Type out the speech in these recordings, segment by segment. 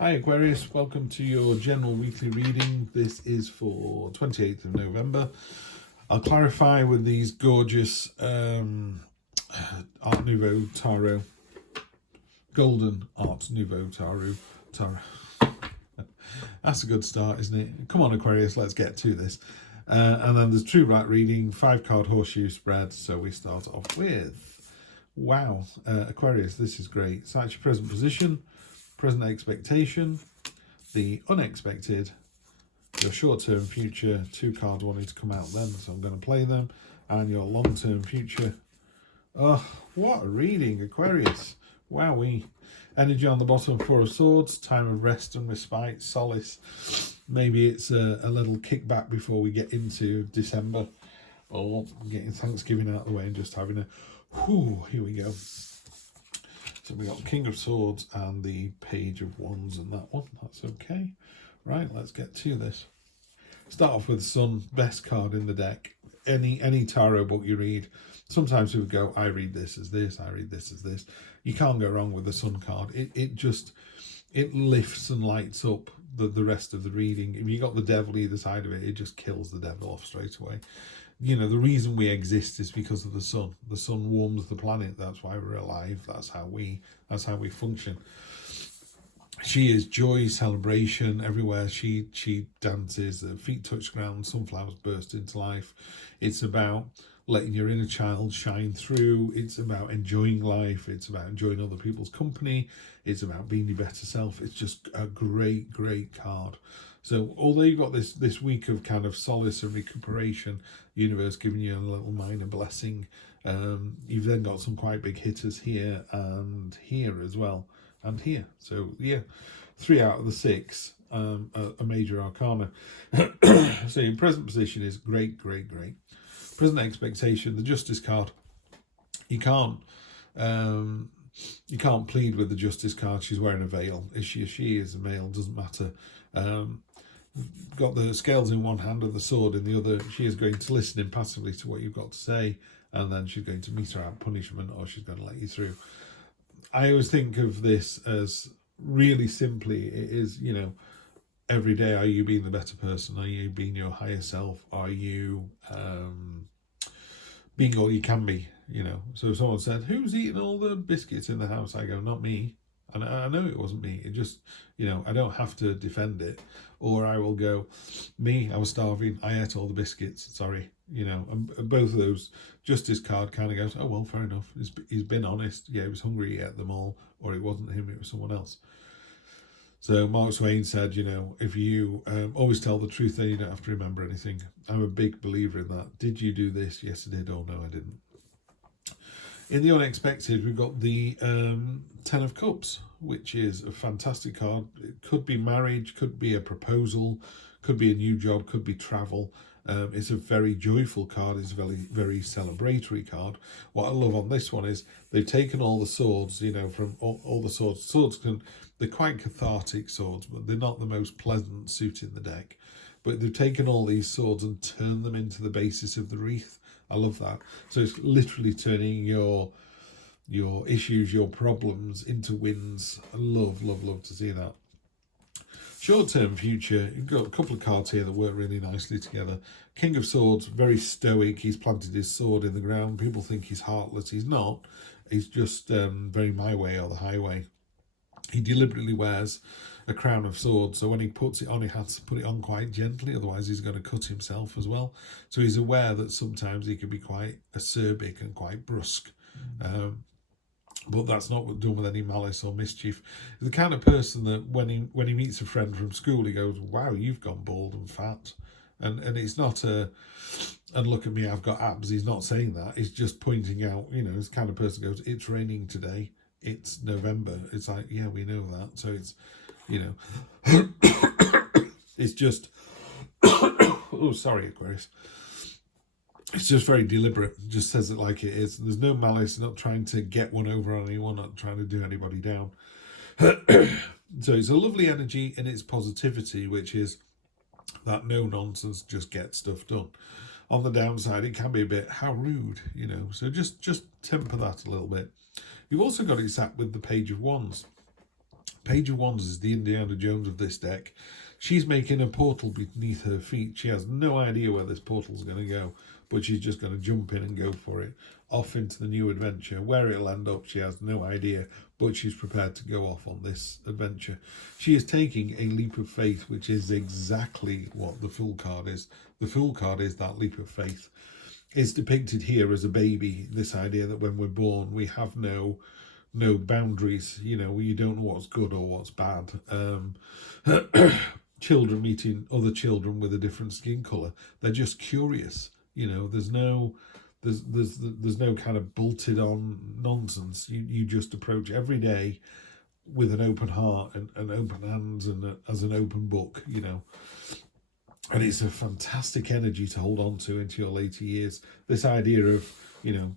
Hi Aquarius, welcome to your general weekly reading. This is for 28th of November. I'll clarify with these gorgeous Art Nouveau Tarot, Golden Art Nouveau Tarot. That's a good start, isn't it? Come on Aquarius, let's get to this. And then there's True Black reading, 5-card horseshoe spread. So we start off with, wow, Aquarius, this is great. It's actually present position, present expectation, the unexpected, your short-term future, 2 cards wanting to come out then, so I'm going to play them, and your long-term future. Oh, what a reading, Aquarius. Wowee. Energy on the bottom, 4 of Swords, time of rest and respite, solace. Maybe it's a little kickback before we get into December, or getting Thanksgiving out of the way and just having a, whew, here we go. So we got King of Swords and the Page of Wands and that one. That's okay. Right, let's get to this. Start off with Sun, best card in the deck. Any tarot book you read, sometimes people go, I read this as this, I read this as this. You can't go wrong with the Sun card. It lifts and lights up the rest of the reading. If you got the devil either side of it, it just kills the devil off straight away. You know, the reason we exist is because of the sun. The sun warms the planet. That's why we're alive. That's how we function. She is joy, celebration everywhere. She dances. Her feet touch ground. Sunflowers burst into life. It's about letting your inner child shine through. It's about enjoying life. It's about enjoying other people's company. It's about being your better self. It's just a great card. So although you've got this week of kind of solace and recuperation, universe giving you a little minor blessing, you've then got some quite big hitters here and here as well, and here. So yeah, 3 out of the 6 are major arcana. So your present position is great. Present expectation, the Justice card. You can't plead with the Justice card. She's wearing a veil. Is she? She is a male. Doesn't matter. Got the scales in one hand and the sword in the other. She is going to listen impassively to what you've got to say, and then she's going to meter out punishment, or she's going to let you through. I always think of this as really simply, it is, you know, every day, are you being the better person? Are you being your higher self? Are you being all you can be? You know, so if someone said, who's eating all the biscuits in the house? I go, not me. And I know it wasn't me. It just, you know, I don't have to defend it. Or I will go, me, I was starving. I ate all the biscuits. Sorry. You know, and both of those, Justice card kind of goes, oh, well, fair enough. He's been honest. Yeah, he was hungry. He ate them all. Or it wasn't him. It was someone else. So Mark Twain said, you know, if you always tell the truth, then you don't have to remember anything. I'm a big believer in that. Did you do this? Yes, I did. Oh, no, I didn't. In the unexpected, we've got the 10 of Cups, which is a fantastic card. It could be marriage, could be a proposal, could be a new job, could be travel. It's a very joyful card. It's a very celebratory card. What I love on this one is they've taken all the swords, you know, from all the swords. Swords they're quite cathartic swords, but they're not the most pleasant suit in the deck. But they've taken all these swords and turned them into the basis of the wreath. I love that. So it's literally turning your issues, your problems into wins. I love to see that. Short-term future, you've got a couple of cards here that work really nicely together. King of Swords, very stoic. He's planted his sword in the ground. People think he's heartless. He's not. He's just very my way or the highway. He deliberately wears a crown of swords, so when he puts it on, he has to put it on quite gently, otherwise he's going to cut himself as well. So he's aware that sometimes he can be quite acerbic and quite brusque. But that's not done with any malice or mischief. He's the kind of person that when he meets a friend from school, he goes, wow, you've gone bald and fat. And it's not and look at me, I've got abs. He's not saying that. He's just pointing out, you know, this kind of person goes, it's raining today. It's November. It's like, yeah, we know that. So it's, you know, it's just, oh, sorry, Aquarius. It's just very deliberate. It just says it like it is. There's no malice, not trying to get one over on anyone, not trying to do anybody down. So it's a lovely energy in its positivity, which is that no nonsense, just get stuff done. On the downside, it can be a bit, how rude, you know. So just temper that a little bit. You've also got it sat with the Page of Wands. Page of Wands is the Indiana Jones of this deck. She's making a portal beneath her feet. She has no idea where this portal's going to go, but she's just going to jump in and go for it. Off into the new adventure. Where it'll end up, she has no idea, but she's prepared to go off on this adventure. She is taking a leap of faith, which is exactly what the Fool card is. The Fool card is that leap of faith. It's depicted here as a baby, this idea that when we're born, we have no boundaries. You know, you don't know what's good or what's bad. Children meeting other children with a different skin color, they're just curious. You know, there's no kind of bolted on nonsense. You just approach every day with an open heart and open hands and as an open book, you know. And it's a fantastic energy to hold on to into your later years. This idea of, you know,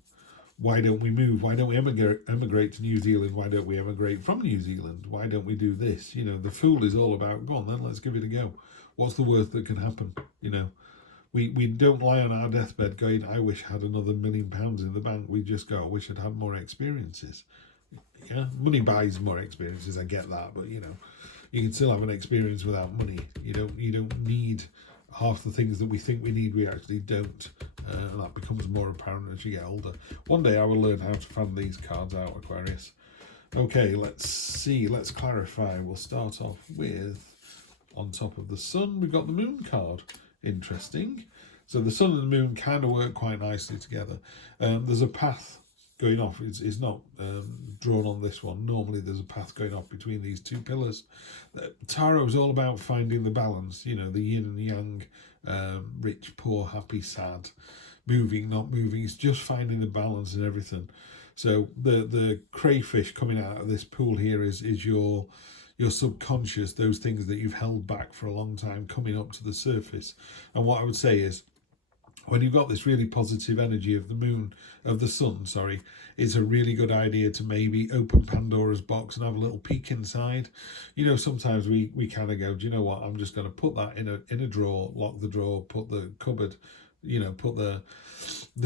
why don't we move? Why don't we emigrate to New Zealand? Why don't we emigrate from New Zealand? Why don't we do this? You know, the Fool is all about, go on then, let's give it a go. What's the worst that can happen? You know, we don't lie on our deathbed going, I wish I had another £1 million in the bank. We just go, I wish I'd had more experiences. Yeah, money buys more experiences, I get that, but you know, you can still have an experience without money. You don't need half the things that we think we need, we actually don't. And that becomes more apparent as you get older. One day I will learn how to fan these cards out, Aquarius. Okay, let's see, let's clarify. We'll start off with, on top of the Sun, we've got the Moon card. Interesting. So the Sun and the Moon kind of work quite nicely together. There's a path going off. It's not drawn on this one. Normally there's a path going off between these two pillars. Tarot is all about finding the balance, you know, the yin and yang, rich, poor, happy, sad, moving, not moving. It's just finding the balance in everything. So the crayfish coming out of this pool here is your subconscious, those things that you've held back for a long time coming up to the surface. And what I would say is, when you've got this really positive energy of the Sun, it's a really good idea to maybe open Pandora's box and have a little peek inside. You know, sometimes we kind of go, do you know what, I'm just going to put that in a drawer, lock the drawer, put the cupboard, you know, put the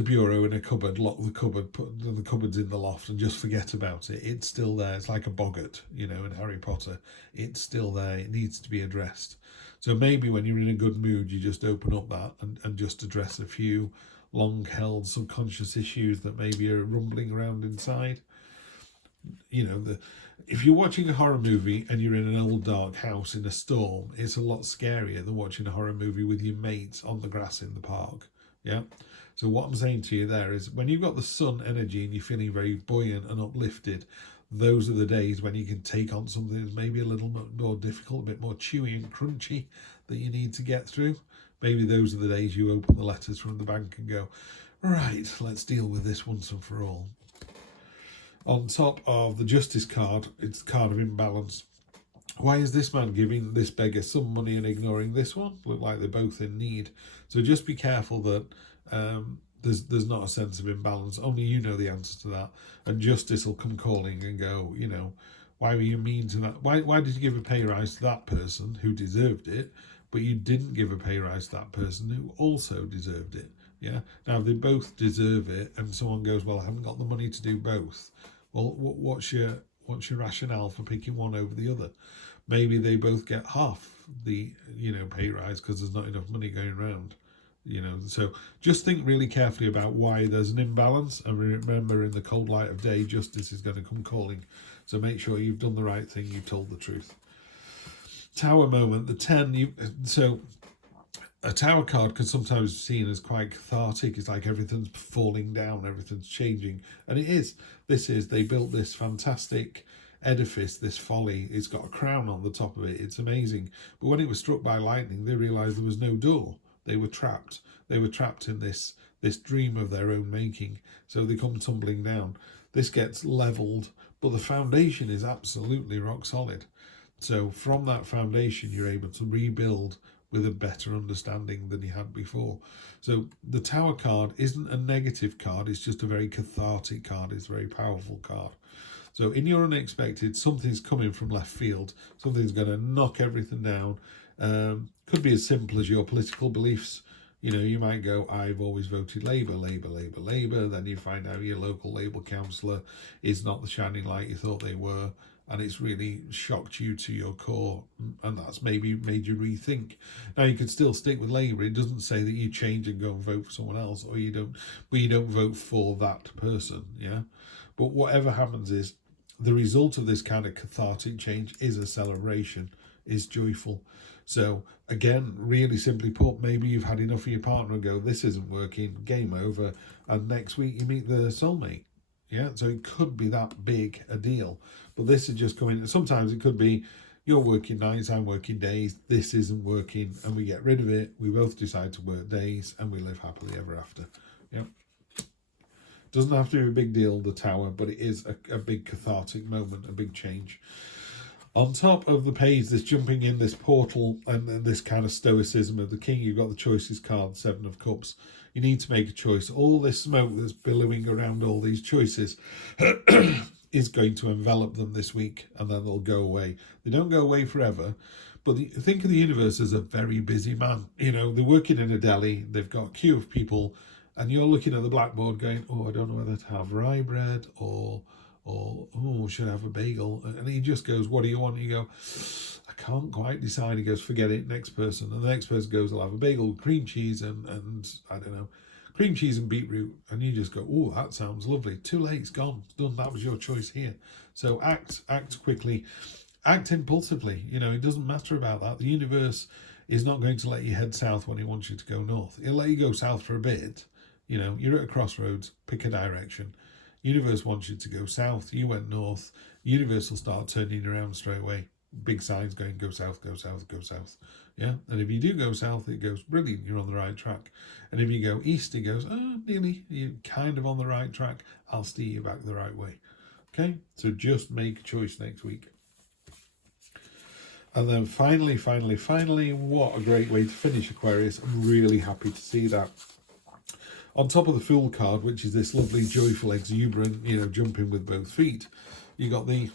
bureau in a cupboard, lock the cupboard, put the cupboards in the loft and just forget about it. It's still there. It's like a boggart, you know, in Harry Potter. It's still there. It needs to be addressed. So maybe when you're in a good mood, you just open up that and just address a few long-held subconscious issues that maybe are rumbling around inside. You know, if you're watching a horror movie and you're in an old dark house in a storm, it's a lot scarier than watching a horror movie with your mates on the grass in the park. Yeah. So what I'm saying to you there is, when you've got the Sun energy and you're feeling very buoyant and uplifted, those are the days when you can take on something that's maybe a little more difficult, a bit more chewy and crunchy that you need to get through. Maybe those are the days you open the letters from the bank and go, right, let's deal with this once and for all. On top of the Justice card, it's the card of imbalance. Why is this man giving this beggar some money and ignoring this one? Look like they're both in need. So just be careful that there's not a sense of imbalance. Only you know the answer to that. And justice will come calling and go, you know, why were you mean to that? Why did you give a pay rise to that person who deserved it, but you didn't give a pay rise to that person who also deserved it? Yeah. Now, if they both deserve it and someone goes, well, I haven't got the money to do both. Well, what's your rationale for picking one over the other? Maybe they both get half the, you know, pay rise because there's not enough money going around. You know, so just think really carefully about why there's an imbalance, and remember, in the cold light of day, justice is going to come calling. So make sure you've done the right thing, you've told the truth. Tower moment, the 10. So a Tower card can sometimes be seen as quite cathartic. It's like everything's falling down, everything's changing, and it is. They built this fantastic edifice, this folly. It's got a crown on the top of it. It's amazing. But when it was struck by lightning, they realised there was no door. They were trapped. They were trapped in this dream of their own making. So they come tumbling down. This gets levelled, but the foundation is absolutely rock solid. So from that foundation, you're able to rebuild with a better understanding than you had before. So the Tower card isn't a negative card. It's just a very cathartic card. It's a very powerful card. So in your unexpected, something's coming from left field. Something's going to knock everything down. Could be as simple as your political beliefs. You know, you might go, I've always voted Labour. Then you find out your local Labour councillor is not the shining light you thought they were. and it's really shocked you to your core, and that's maybe made you rethink. Now you can still stick with Labour. It doesn't say that you change and go and vote for someone else, or you don't vote for that person, yeah. But whatever happens is the result of this kind of cathartic change is a celebration, is joyful. So again, really simply put, maybe you've had enough of your partner and go, this isn't working, game over, and next week you meet the soulmate. Yeah, so it could be that big a deal. But this is just coming. Sometimes it could be you're working nights, I'm working days, this isn't working, and we get rid of it. We both decide to work days, and we live happily ever after. Yep. Doesn't have to be a big deal, the Tower, but it is a big cathartic moment, a big change. On top of the page, this jumping in, this portal, and this kind of stoicism of the King, you've got the choices card, 7 of Cups. You need to make a choice. All this smoke that's billowing around all these choices is going to envelop them this week, and then they'll go away. They don't go away forever, but think of the universe as a very busy man. You know, they're working in a deli, they've got a queue of people, and you're looking at the blackboard going, oh, I don't know whether to have rye bread or oh, should I have a bagel? And he just goes, what do you want? And you go, I can't quite decide. He goes, forget it, next person. And the next person goes, I'll have a bagel, cream cheese, and I don't know, cream cheese and beetroot. And you just go, oh, that sounds lovely. Too late, it's gone, it's done. That was your choice here. So act quickly, act impulsively. You know, it doesn't matter about that. The universe is not going to let you head south when it wants you to go north. It'll let you go south for a bit. You know, you're at a crossroads, pick a direction. Universe wants you to go south, you went north. Universe will start turning around straight away. Big signs going, go south, go south, go south. Yeah, and if you do go south, it goes, brilliant, you're on the right track. And if you go east, it goes, oh, nearly, you're kind of on the right track. I'll steer you back the right way. Okay, so just make a choice next week. And then finally, what a great way to finish, Aquarius. I'm really happy to see that. On top of the Fool card, which is this lovely, joyful, exuberant, you know, jumping with both feet, you got the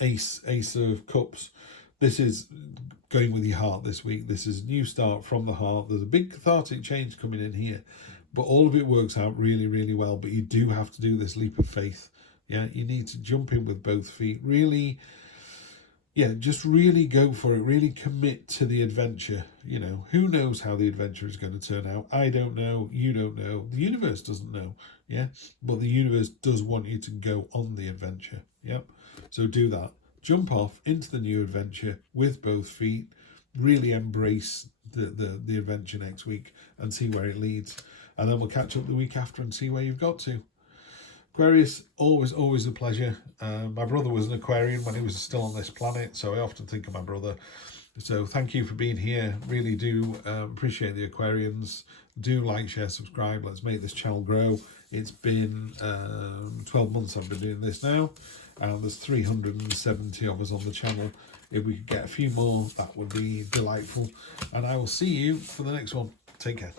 Ace of Cups. This is going with your heart this week. This is a new start from the heart. There's a big cathartic change coming in here, but all of it works out really, really well. But you do have to do this leap of faith. Yeah, you need to jump in with both feet. Really, yeah, just really go for it. Really commit to the adventure. You know, who knows how the adventure is going to turn out? I don't know. You don't know. The universe doesn't know. Yeah, but the universe does want you to go on the adventure. Yep. So do that. Jump off into the new adventure with both feet. Really embrace the adventure next week and see where it leads. And then we'll catch up the week after and see where you've got to. Aquarius, always a pleasure. My brother was an Aquarian when he was still on this planet, so I often think of my brother. So thank you for being here. Really do appreciate the Aquarians. Do like, share, subscribe. Let's make this channel grow. It's been 12 months I've been doing this now, and there's 370 of us on the channel. If we could get a few more, that would be delightful. And I will see you for the next one. Take care.